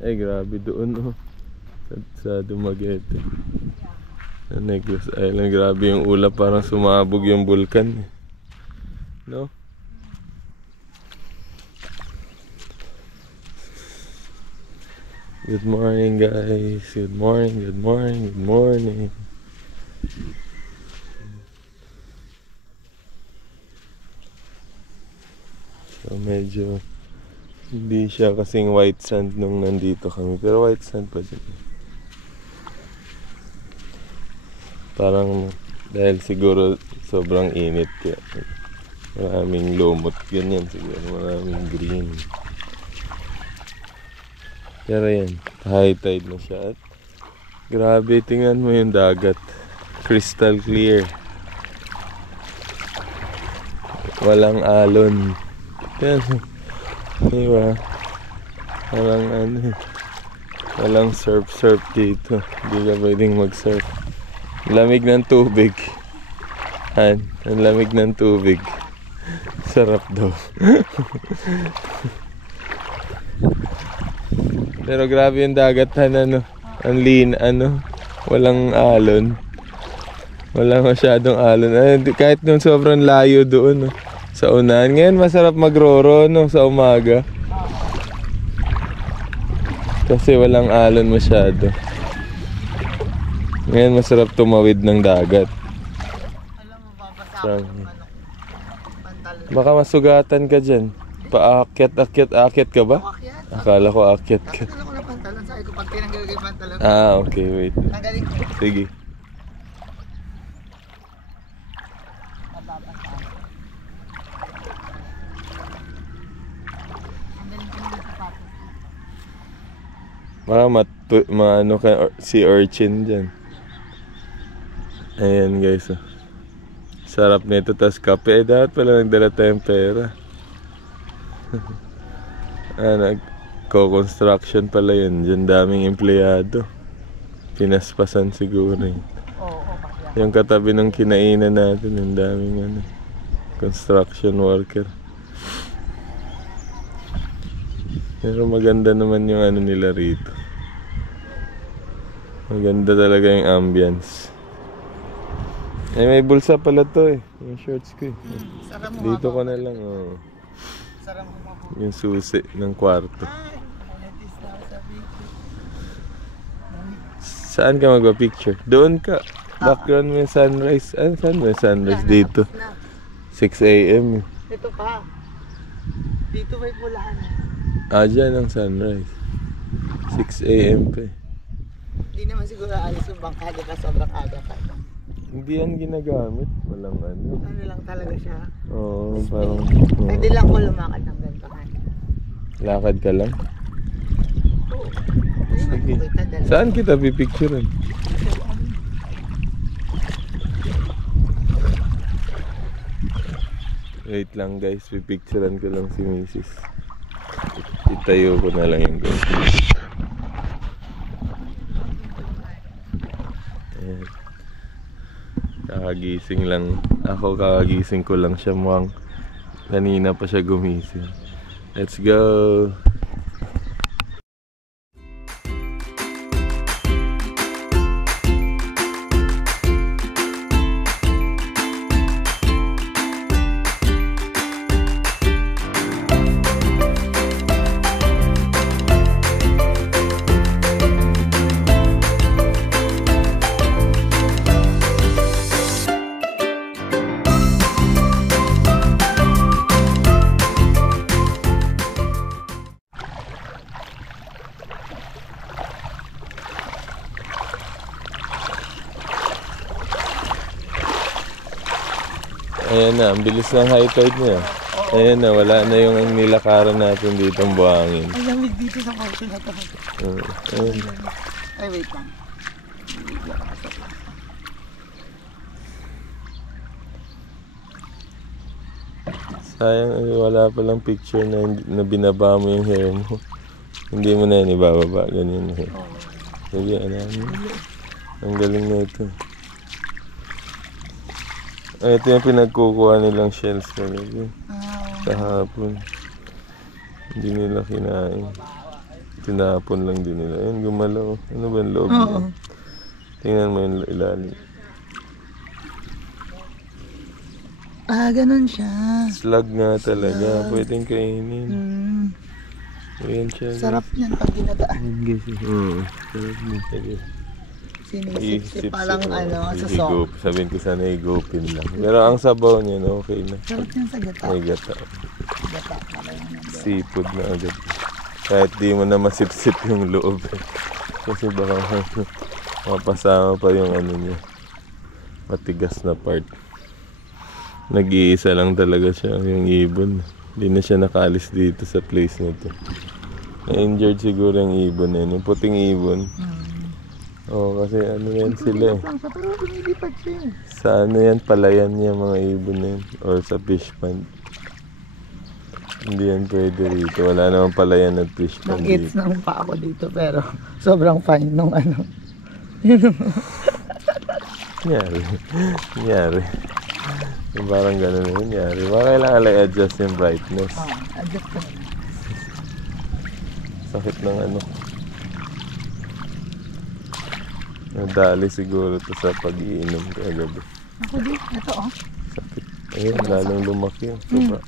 Ay grabe doon oh. Sa Dumaguete. Sa Negros Island. Grabe yung ulap, parang sumabog yung bulkan. No? Good morning guys. Good morning, good morning, good morning. So medyo hindi siya kasing white sand nung nandito kami, pero white sand pa din. Parang dahil siguro sobrang init kaya maraming lumot, ganyan siguro, maraming green. Pero yan, high tide na siya at grabe, tingnan mo yung dagat, crystal clear, walang alon. Yan, diba? Walang surf dito. Hindi ka pwedeng mag-surf. Lamig ng tubig. Ang lamig ng tubig. Sarap daw. Pero grabe yung dagat, ang lean, walang alon. Walang masyadong alon. Kahit nung sobrang layo doon, sa unahan. Ngayon masarap magroro sa umaga. Kasi walang alon masyado. Ngayon masarap tumawid ng dagat. Alam mo, babasa ako ng pantalon. Baka masugatan ka dyan. Paakyat ka ba? Akyat? Akala ko akyat ka. Nakatala ko ng pantalon. Sabi ko, pag tinanggal ko yung pantalon. Okay, wait. Tanggalin ko. Sige. Mababasa. Tanggalin ko yung sapatos. Baka maano ka si urchin dyan. Ayan guys. Sarap nito, tas kape. Dapat pala nagdala tayong pera. Nagko-construction pala yun. Diyan daming empleyado. Pinaspasan siguro yun. Yung katabi ng kinainan natin, yung daming construction worker. Pero maganda naman yung nila rito. Maganda talaga yung ambience. May bulsa pala to yung shorts ko Dito ko na lang yung susi ng kwarto. Saan ka magpa-picture? Doon ka. Background mo yung sunrise. Saan mo yung sunrise dito? 6 AM. Ito pa. Dito may pulahan. Dyan ang sunrise. 6 AM pa Hindi naman siguro alis yung bangka, di ba? Sobrang aga pa. Hindi yan ginagamit. Walang Ano lang talaga siya. Oo, parang... Pwede lang ko lumakad ng gantahan. Lakad ka lang? Oo. Sige. Saan kita pipicturean? Wait lang guys, pipicturean ko lang si Mrs. Itayo ko na lang yung guys. Ayan. Kakagising lang. Kakagising ko lang siya, mukhang kanina pa siya gumising. Let's go! Ayan na, ang bilis ng high tide niya. Ayan na, wala na yung nilakaran natin dito ang buhangin. Ang lamig dito sa kwarto na to. Ayan. Ay, wait lang. Sayang, wala palang picture na binaba mo yung hair mo. Hindi mo na yan ibababa, ganyan na. Sige, ang galing na ito. Ito yung pinagkukuha nilang shells kagabi. Kahapon. Hindi nila kinain. tinapon lang din nila. Ayun, gumalaw. Ano ba yung loob Oo. niya? Tingnan mo yung ilalim. Ganun siya. Slug nga talaga. Pwedeng kainin. Ayan siya. Sarap niyan pag ginataan. Oo. Sarap niya siya. Sinisip-sip palang sa Higop. Sabihin ko sana higupin lang. Pero ang sabaw niya, no, okay na. Sarap niyan sa gata. May gata. Gata pala yun. Seafood na agad. Kahit di mo na masip-sip yung loob. Kasi baka mapasama pa yung ano niya. Matigas na part. Nag-iisa lang talaga siya, yung ibon. Hindi na siya nakalis dito sa place na to. Na-injured siguro yung ibon na yun. Yung puting ibon. Oo, kasi ano yan sila eh. Pero lumilipad siya. Sa ano yan, palayan niya mga ibon na yun. Or sa fish pond. Hindi yan pwede rito. Wala namang palayan at fish pond Nag-gets dito. naman pa ako dito pero sobrang fine nung ano. Nangyari. Yung parang gano'n na nangyari. Baka kailangan lang adjust yung brightness. Adjust ko. Sakit ng ano. Nadali siguro to sa pag-iinom kagabi. Ako din. Ito Sakit. Ayun, lalong lumaki yung soba.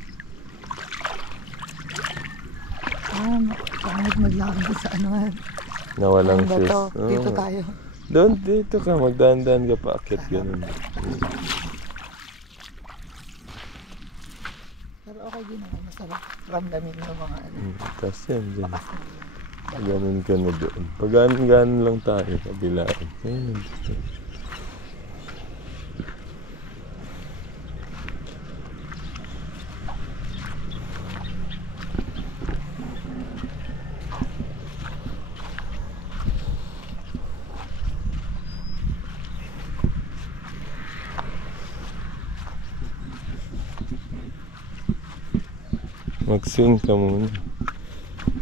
Pangit maglakad sa ano nga. Nawalang Ano ba sis. to? Oo. Dito tayo. Doon, dito ka. Magdaan-daan ka pa. Akit ganun. Pero okay din ako. Masarap ramdamin ng mga ano. Tapos yan, dyan. Ganun ka na doon. Pag-ganon lang tayo, kabilaan. Ayun. Mag-swing ka muna.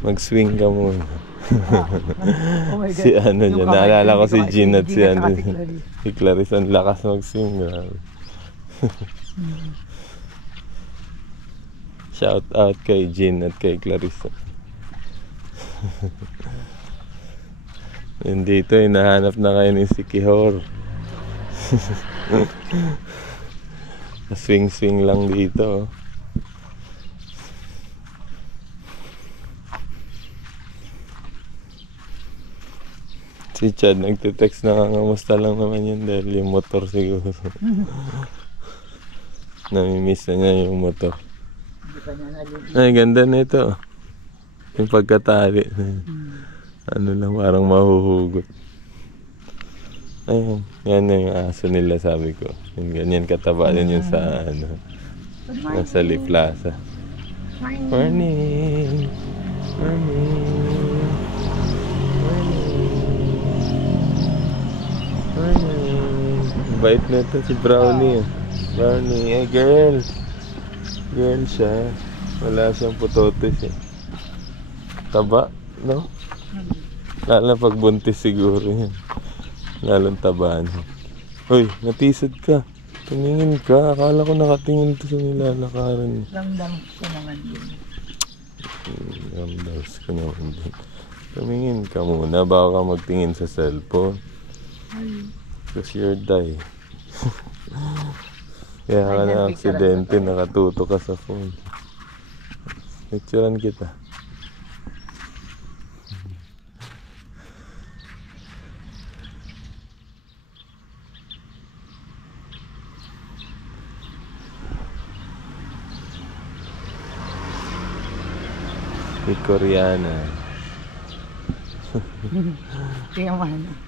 Mag-swing ka muna. Oh my God. Si ano Yung dyan, kamay naalala ko ko, si hindi Jean at ko si kasi ano. Clarice. Si Clarice, ang lakas mag-swing. Grabe. Shout out kay Jean at kay Clarice. Yun dito, hinahanap na kayo ni si Kihor. Swing-swing lang dito. Si Chad nagte-text na kamusta lang naman yun dahil yung motor siguro. Namimiss na niya yung motor. Hindi pa niya nalilip. Ay, ganda nito. Yung pagkatali. Ano lang, parang mahuhugot. Ayun, yan na yung aso nila sabi ko. Yung ganyan kataba din yung sa ano. Nasa Lee Plaza. Morning! Morning! Bait na ito si Brownie. Brownie, eh girl. Girl siya. Wala siyang putotes eh. Taba, no? Lalo pag buntis siguro yan. Lalong tabaan. Hoy, natisod ka. Tumingin ka. Akala ko nakatingin to sa nilalakaran. Ramdam ko naman yun. Ramdams ko naman din. Tumingin ka muna. Baka ka magtingin sa cellphone. Because you're die. Kaya ka na aksidente, nakatuto ka sa phone. Picturean kita. Si Koreana. Kaya man.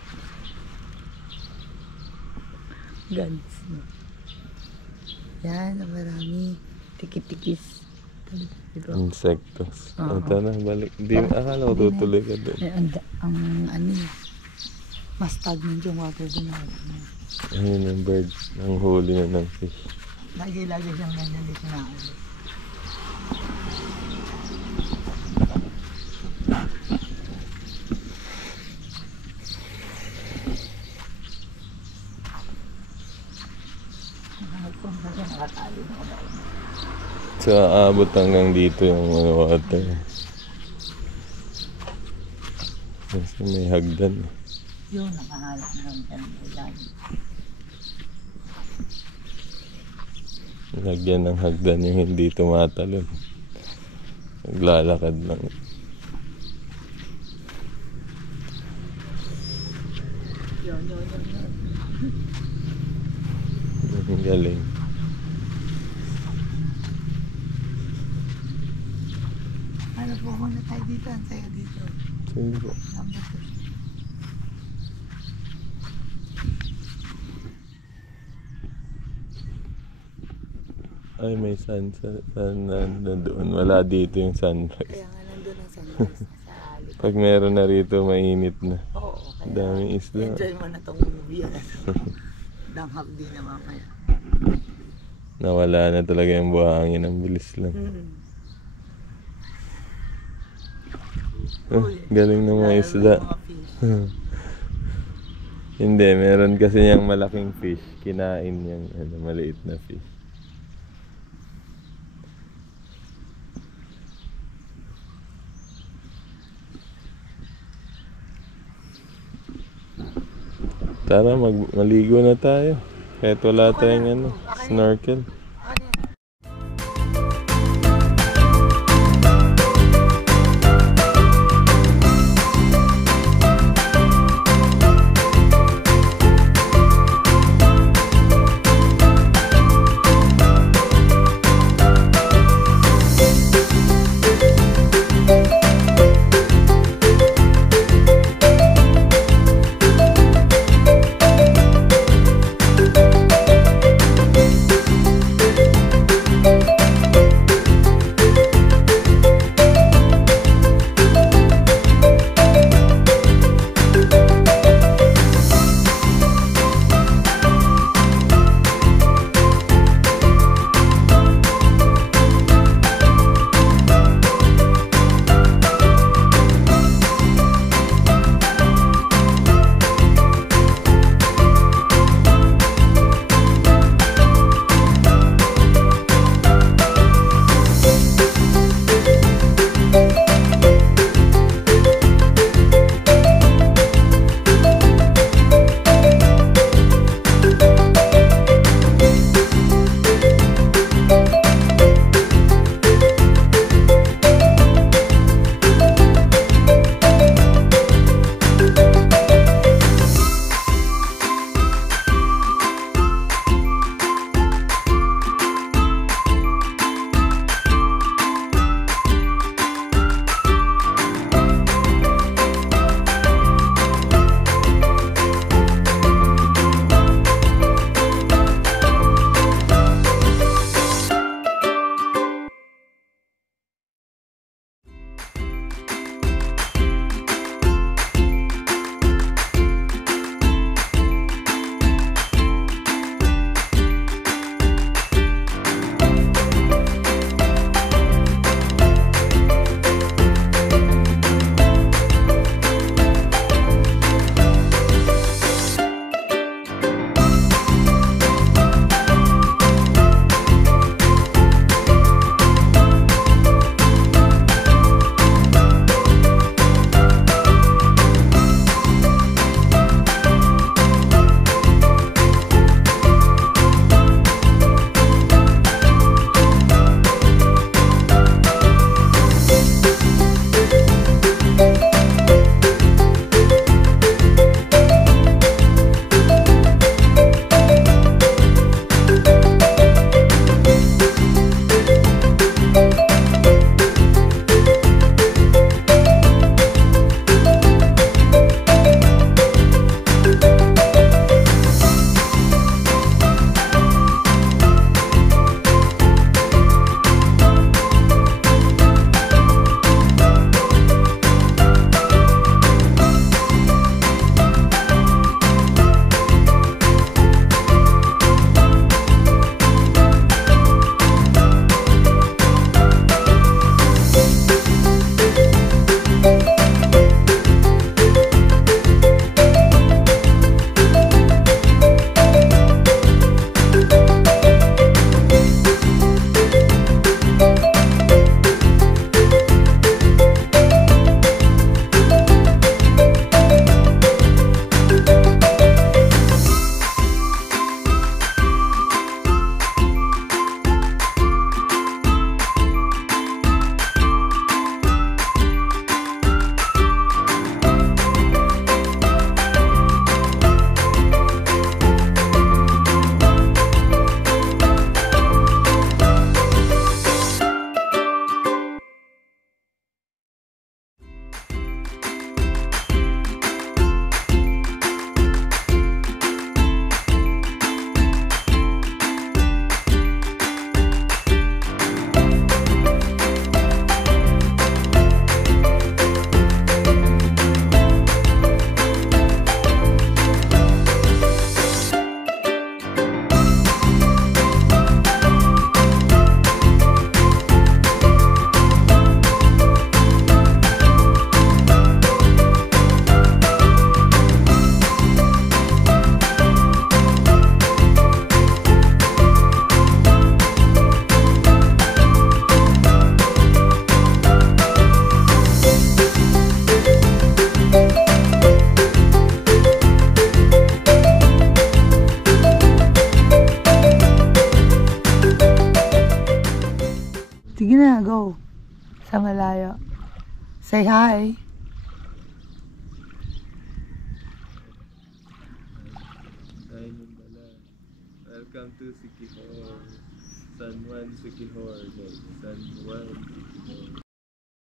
Guns. Yan, marami. Tikit-tikis. Diba? Insectos. Oo. Ito na, balik. Di, akala ko tutuloy ka doon. Ang ano mas stagnant yung water doon. Ayun ang bird. Ang huli na ng fish. Lagi-lagi siyang nanyalit na ulit. So, aabot hanggang dito yung water. Kasi may hagdan. Yun, nakahalap na lang dyan. Lagyan ng hagdan yung hindi tumatalon. Naglalakad lang. Yun. Ang galing. Ano po muna tayo dito? Ang saya dito. Sige po. Salamat po. Ay, may sunset. Doon. Wala dito yung sunrise. Kaya nga nandun ang sunrise sa likod. Pag meron na rito, mainit na. Oo, kaya Daming isda. enjoy mo na tong view na to. Danghap din na mamaya. Nawala na talaga yung buhangin. Ang bilis lang. Galing ng mga isda. Mga fish. Hindi, meron kasi niyang malaking fish. Kinain niyang maliit na fish. Tara, maligo na tayo. Kahit wala tayong snorkel. na, go. Sa malayo. Say hi. Welcome to Siquijor. San Juan Siquijor, guys. San Juan.